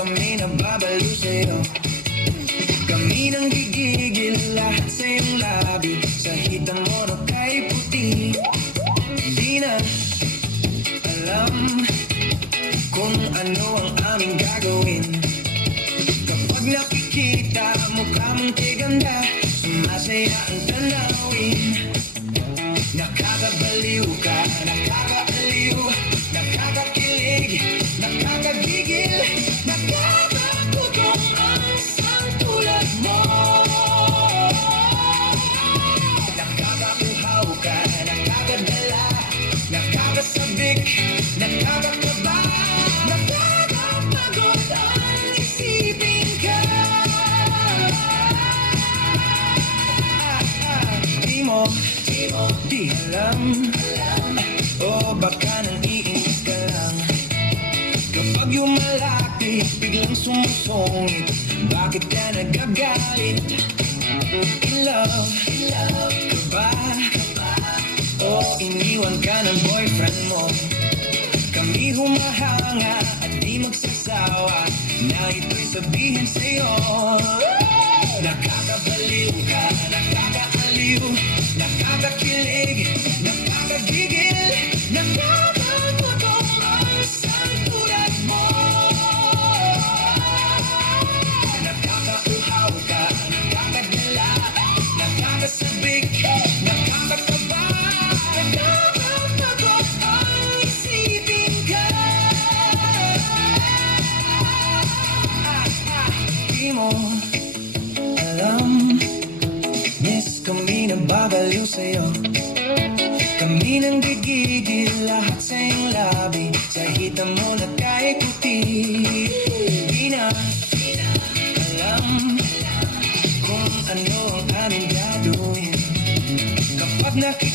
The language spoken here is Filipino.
kami nababaliw sa'yo. Kami nang gigigil lahat sa iyong labi. Sa hita mo na kay puti. Di na alam kung ano ang aming gagawin. Kapag nakikita mukha mong tiganda, sumasaya ang tanawin. Nakakabaliw ka, nakakaaliw, nakakakilig, nakakagigil, nakakagutom ang isang tulad mo. Nakakauhaw ka, nakakadala, nakakasabik, nakakakaba, nakakapagod ang isipin ka. Di alam, o baka nang iinis ka lang. Kapag yung malapit, biglang sumusungit. Bakit ka nagagalit? In love ka ba? O iniwan ka ng boyfriend mo? Kami humahanga at di magsasawa na ito'y sabihin sa'yo. Nakakabaliw ka, nakakaaliw, nakakakilig, nakakagigil, nakakagutom ang isang tulad mo. Nakakauhaw ka, nakakadala, nakakasabik, nakakakaba, nakakapagod ang isipin ka. Di mo alam, miss kami nababaliw sa'yo. Kami nang gigigil lahat sa iyong labi. Sa hita mo na kay puti. Di na alam kung ano ang aming gagawin. Kapag nakikita